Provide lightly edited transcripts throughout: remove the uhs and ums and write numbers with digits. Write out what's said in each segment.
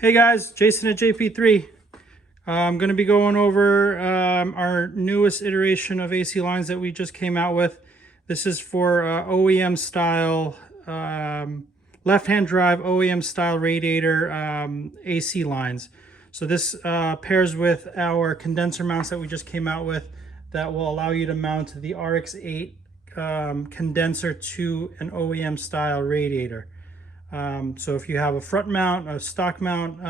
Hey guys, Jason at JP3. I'm going to be going over our newest iteration of AC lines that we just came out with. This is for OEM style, left-hand drive OEM style radiator AC lines. So this pairs with our condenser mounts that we just came out with that will allow you to mount the RX7 condenser to an OEM style radiator. So if you have a front mount, a stock mount,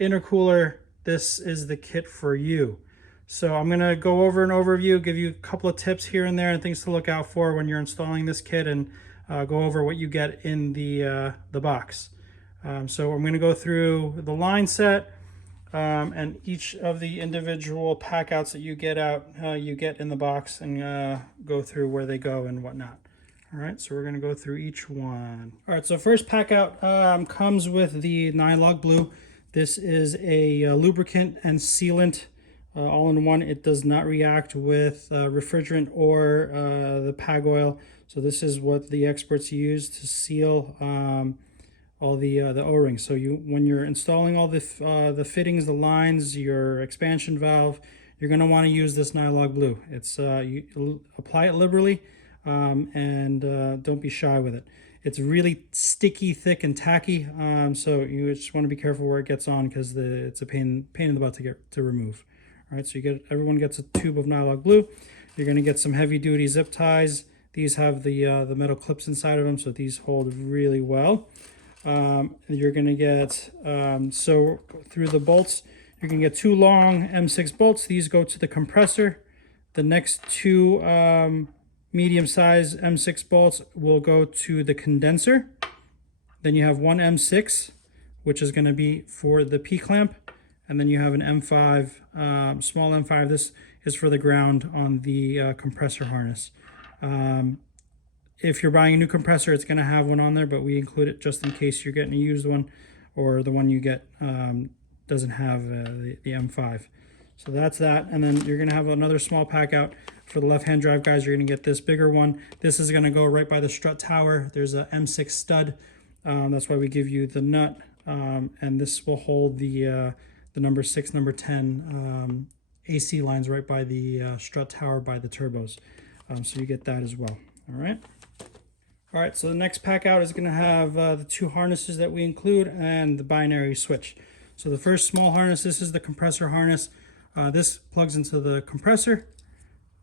intercooler, this is the kit for you. So I'm going to go over an overview, give you a couple of tips here and there and things to look out for when you're installing this kit, and go over what you get in the box. So I'm going to go through the line set and each of the individual pack outs that you get in the box, and go through where they go and whatnot. All right, so we're going to go through each one. All right, so first pack out comes with the Nylog Blue. This is a lubricant and sealant all in one. It does not react with refrigerant or the PAG oil. So this is what the experts use to seal all the O-rings. So when you're installing all the fittings, the lines, your expansion valve, you're going to want to use this Nylog Blue. It's you apply it liberally. Don't be shy with it. It's really sticky, thick, and tacky, so you just want to be careful where it gets on, because it's a pain in the butt to remove. All right, so everyone gets a tube of Nylog Blue. You're going to get some heavy-duty zip ties. These have the metal clips inside of them, so these hold really well. You're going to get so through the bolts, you're going to get two long M6 bolts. These go to the compressor. The next two medium-sized M6 bolts will go to the condenser. Then you have one M6, which is going to be for the P-clamp, and then you have an M5, small M5. This is for the ground on the compressor harness. If you're buying a new compressor, it's going to have one on there, but we include it just in case you're getting a used one, or the one you get doesn't have the M5. So that's that, and then you're going to have another small pack out for the left-hand drive guys. You're going to get this bigger one. This is going to go right by the strut tower. There's a M6 stud. That's why we give you the nut, and this will hold the number 6, number 10 AC lines right by the strut tower by the turbos. So you get that as well. All right. All right. So the next pack out is going to have the two harnesses that we include and the binary switch. So the first small harness, this is the compressor harness. This plugs into the compressor.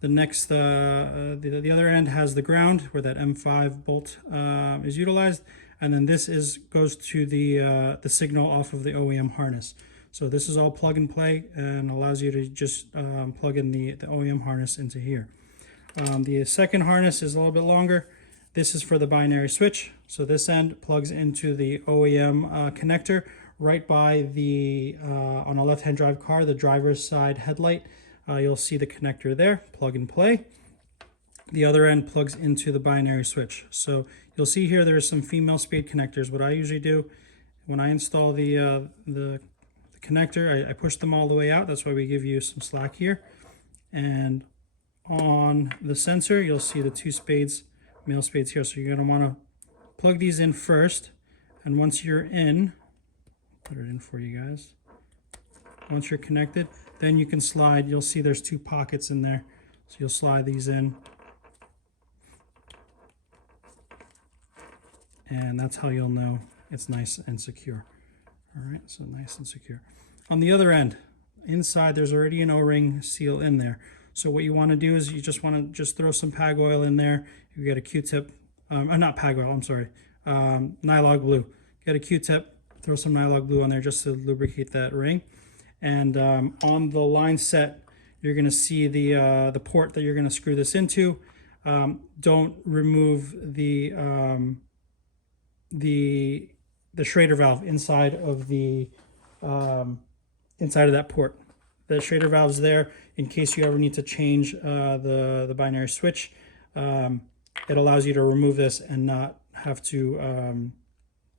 The next, the other end has the ground where that M5 bolt is utilized, and then this goes to the signal off of the OEM harness. So this is all plug and play and allows you to just plug in the OEM harness into here. The second harness is a little bit longer. This is for the binary switch. So this end plugs into the OEM connector right by the, on a left-hand drive car, the driver's side headlight. You'll see the connector there, plug and play. The other end plugs into the binary switch. So you'll see here there's some female spade connectors. What I usually do when I install the connector, I push them all the way out. That's why we give you some slack here. And on the sensor, you'll see the two spades, male spades here. So you're going to want to plug these in first. And once you're in, put it in for you guys. Once you're connected, then you can slide. You'll see there's two pockets in there. So you'll slide these in. And that's how you'll know it's nice and secure. All right, so nice and secure. On the other end, inside there's already an O-ring seal in there. So what you want to do is you just want to throw some PAG oil in there. You get a Q-tip, not PAG oil, I'm sorry, Nylog Blue. Get a Q-tip, throw some Nylog Blue on there just to lubricate that ring. And on the line set, you're going to see the port that you're going to screw this into. Don't remove the Schrader valve inside of that port. The Schrader valve's there in case you ever need to change the binary switch. It allows you to remove this and not have to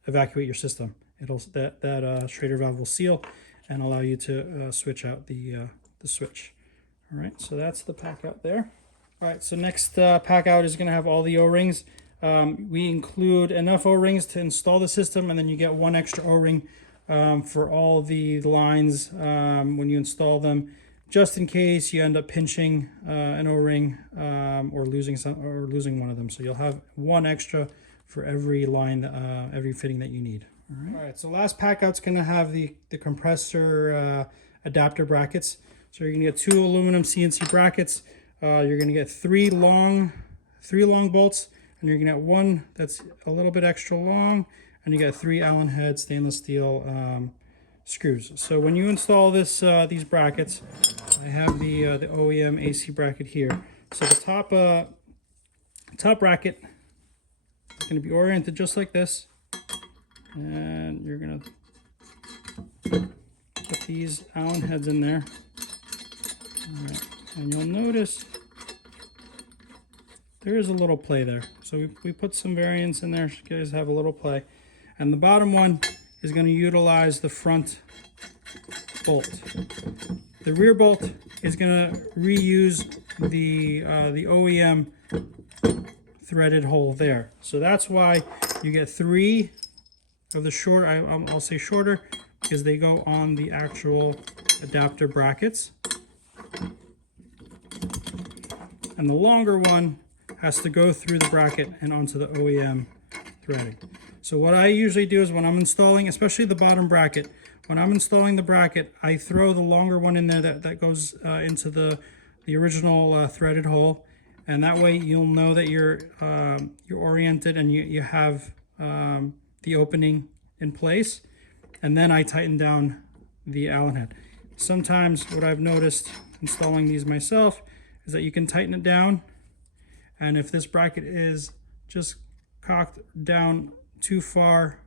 evacuate your system. That Schrader valve will seal and allow you to switch out the switch. All right, so that's the pack out there. All right, so next pack out is going to have all the O-rings. We include enough O-rings to install the system, and then you get one extra O-ring for all the lines when you install them, just in case you end up pinching an O-ring or losing one of them. So you'll have one extra for every line, every fitting that you need. All right, so last pack out's going to have the compressor adapter brackets. So you're going to get 2 aluminum CNC brackets. You're going to get three long bolts, and you're going to get one that's a little bit extra long, and you got 3 Allen head stainless steel screws. So when you install these brackets, I have the OEM AC bracket here. So the top bracket is going to be oriented just like this, and you're going to put these Allen heads in there. All right. And you'll notice there is a little play there. So we put some variance in there so you guys have a little play. And the bottom one is going to utilize the front bolt. The rear bolt is going to reuse the OEM threaded hole there. So that's why you get 3 of the short, I'll say shorter, because they go on the actual adapter brackets. And the longer one has to go through the bracket and onto the OEM threading. So what I usually do is when I'm installing, especially the bottom bracket, when I'm installing the bracket, I throw the longer one in there that goes into the original threaded hole, and that way you'll know that you're oriented and you have the opening in place. And then I tighten down the Allen head. Sometimes what I've noticed installing these myself is that you can tighten it down, and if this bracket is just cocked down too far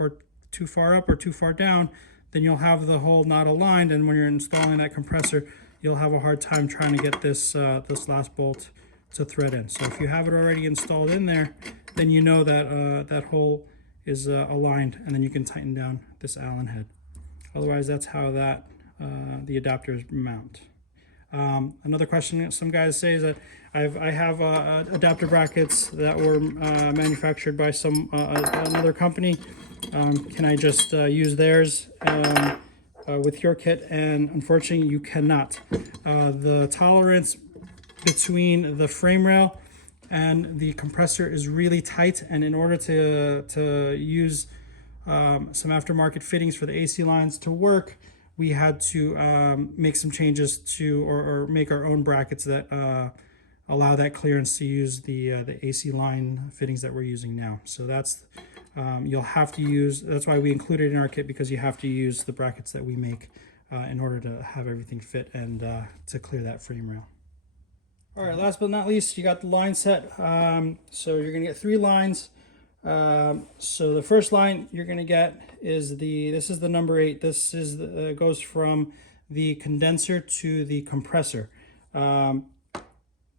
or too far up or too far down, then you'll have the hole not aligned, and when you're installing that compressor, you'll have a hard time trying to get this last bolt to thread in. So if you have it already installed in there, then you know that that hole is aligned, and then you can tighten down this Allen head. Otherwise, that's how that the adapters mount. Another question that some guys say is that I have adapter brackets that were manufactured by another company. Can I just use theirs with your kit? And unfortunately, you cannot. The tolerance between the frame rail and the compressor is really tight, and in order to use some aftermarket fittings for the AC lines to work, we had to make some changes to or make our own brackets that allow that clearance to use the AC line fittings that we're using now. So that's you'll have to use, that's why we include it in our kit, because you have to use the brackets that we make in order to have everything fit and to clear that frame rail. All right, last but not least, you got the line set. So you're gonna get 3 lines. So the first line you're gonna get is this is the number 8. This is goes from the condenser to the compressor.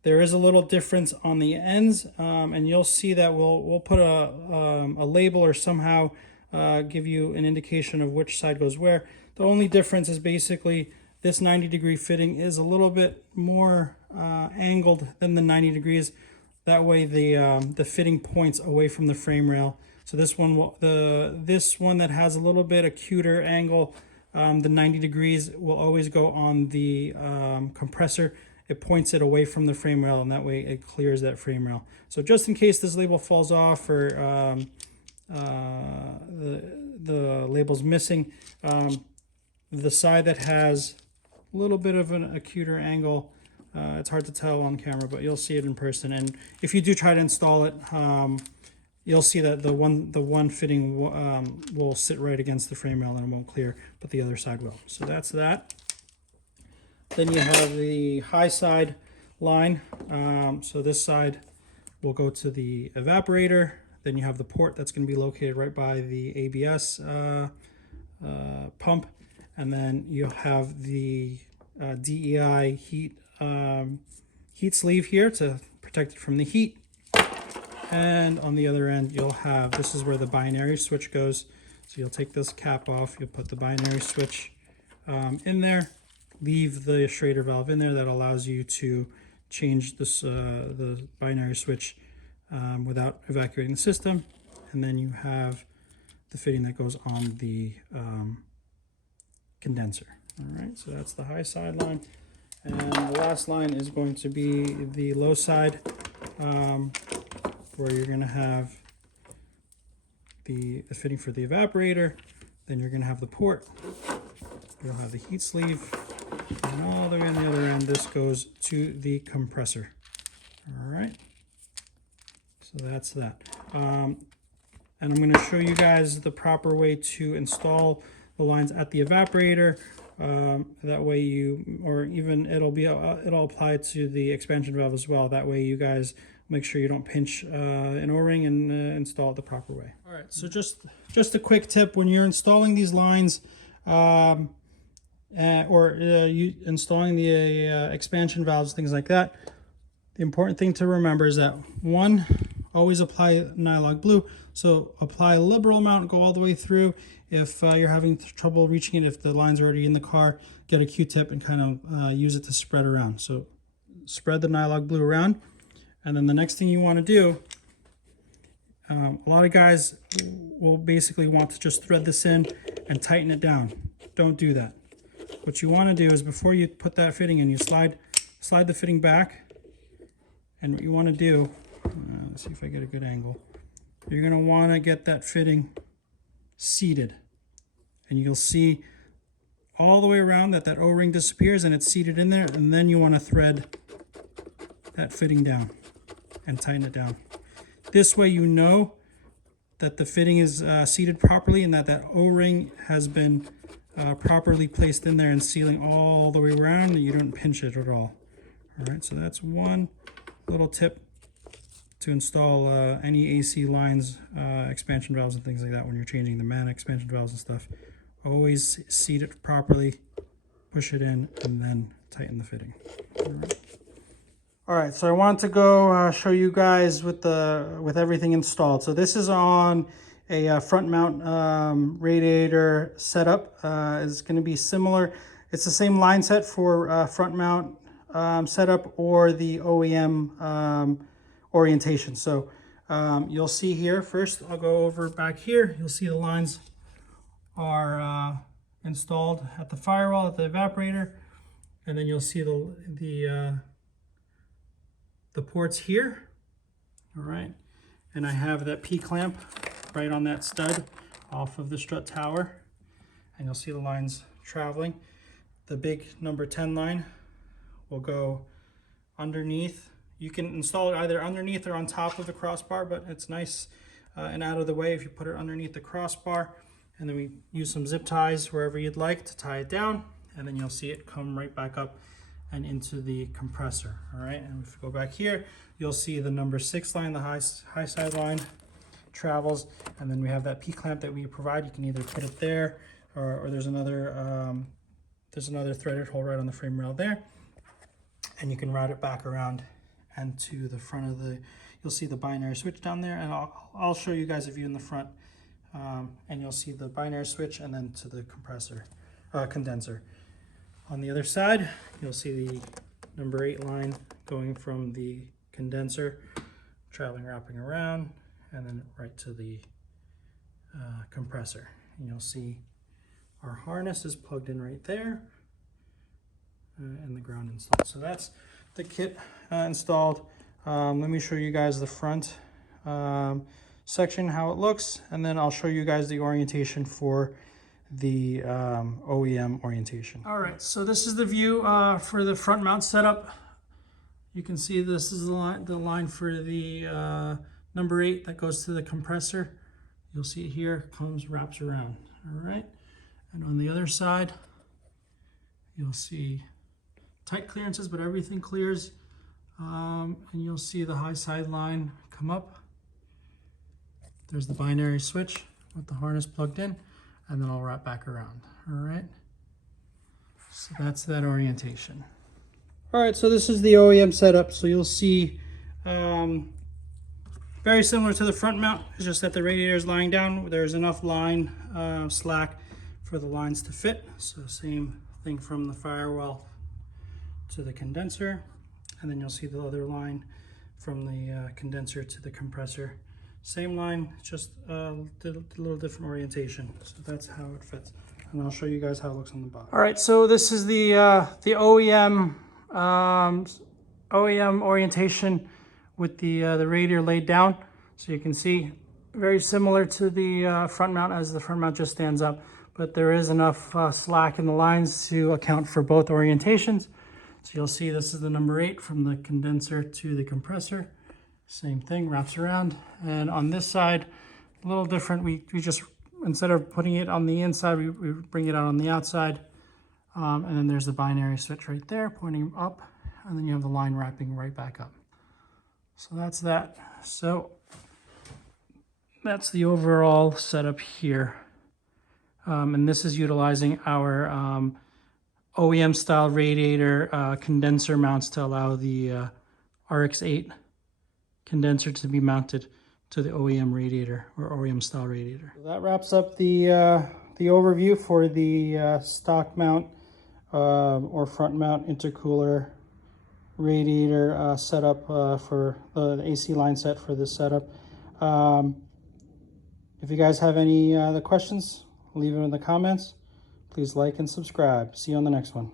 There is a little difference on the ends, and you'll see that we'll put a label or somehow give you an indication of which side goes where. The only difference is basically this 90-degree fitting is a little bit more angled than the 90 degrees. That way the fitting points away from the frame rail. So this one this one that has a little bit acuter angle, the 90 degrees will always go on the compressor. It points it away from the frame rail, and that way it clears that frame rail. So just in case this label falls off or the label's missing, the side that has a little bit of an acuter angle, it's hard to tell on camera, but you'll see it in person. And if you do try to install it, you'll see that the one fitting will sit right against the frame rail and it won't clear, but the other side will. So that's that. Then you have the high side line. So this side will go to the evaporator. Then you have the port that's going to be located right by the ABS pump. And then you'll have the DEI heat sleeve here to protect it from the heat. And on the other end, you'll have, this is where the binary switch goes. So you'll take this cap off, you'll put the binary switch in there, leave the Schrader valve in there that allows you to change this the binary switch without evacuating the system. And then you have the fitting that goes on the condenser. All right, so that's the high side line. And the last line is going to be the low side, where you're going to have the fitting for the evaporator. Then you're going to have the port. You'll have the heat sleeve. And all the way on the other end, this goes to the compressor. All right. So that's that. And I'm going to show you guys the proper way to install the lines at the evaporator. That way you, or even it'll apply to the expansion valve as well. That way you guys make sure you don't pinch an O-ring and install it the proper way. All right, so just a quick tip when you're installing these lines, you installing the expansion valves, things like that. The important thing to remember is that one, always apply nylon glue. So apply a liberal amount, go all the way through. If you're having trouble reaching it, if the line's already in the car, get a Q-tip and kind of use it to spread around. So spread the nylon glue around. And then the next thing you want to do, a lot of guys will basically want to just thread this in and tighten it down. Don't do that. What you want to do is before you put that fitting in, you slide the fitting back. And what you want to do, let's see if I get a good angle. You're going to want to get that fitting seated. And you'll see all the way around that O-ring disappears and it's seated in there. And then you want to thread that fitting down and tighten it down. This way you know that the fitting is seated properly and that O-ring has been properly placed in there and sealing all the way around, and you don't pinch it at all. All right, so that's one little tip to install any AC lines, expansion valves and things like that when you're changing the man expansion valves and stuff. Always seat it properly, push it in, and then tighten the fitting. All right, so I wanted to go show you guys with everything installed. So this is on a front mount radiator setup. It's going to be similar. It's the same line set for front mount setup or the OEM orientation. So you'll see here, first I'll go over back here. You'll see the lines are installed at the firewall, at the evaporator, and then you'll see the ports here. All right, and I have that P-clamp right on that stud off of the strut tower, and you'll see the lines traveling. The big number 10 line will go underneath. You can install it either underneath or on top of the crossbar, but it's nice and out of the way if you put it underneath the crossbar. And then we use some zip ties wherever you'd like to tie it down, and then you'll see it come right back up and into the compressor. All right, and if you go back here, you'll see the number 6 line, the high side line travels, and then we have that P-clamp that we provide. You can either put it there, or there's another threaded hole right on the frame rail there, and you can route it back around and to the front of the, you'll see the binary switch down there, and I'll show you guys a view in the front, and you'll see the binary switch and then to the condenser. On the other side, you'll see the number 8 line going from the condenser, wrapping around, and then right to the compressor. And you'll see our harness is plugged in right there, and the ground installed. So that's the kit installed. Let me show you guys the front section, how it looks, and then I'll show you guys the orientation for the OEM orientation. All right, so this is the view for the front mount setup. You can see this is the line for the number 8 that goes to the compressor. You'll see it here, wraps around. All right, and on the other side, you'll see tight clearances, but everything clears. And you'll see the high side line come up. There's the binary switch with the harness plugged in, and then I'll wrap back around. All right, so that's that orientation. All right, so this is the OEM setup. So you'll see very similar to the front mount. It's just that the radiator is lying down. There's enough line slack for the lines to fit. So same thing from the firewall to the condenser, and then you'll see the other line from the condenser to the compressor. Same line, just did a little different orientation. So that's how it fits. And I'll show you guys how it looks on the bottom. All right, so this is the OEM OEM orientation with the radiator laid down. So you can see very similar to the front mount, as the front mount just stands up, but there is enough slack in the lines to account for both orientations. So you'll see this is the number 8 from the condenser to the compressor. Same thing, wraps around. And on this side, a little different. We just, instead of putting it on the inside, we bring it out on the outside. And then there's the binary switch right there pointing up. And then you have the line wrapping right back up. So that's that. So that's the overall setup here. And this is utilizing our OEM style radiator condenser mounts to allow the RX8 condenser to be mounted to the OEM radiator or OEM style radiator. So that wraps up the overview for the stock mount or front mount intercooler radiator setup for the AC line set for this setup. If you guys have any other questions, leave them in the comments. Please like and subscribe. See you on the next one.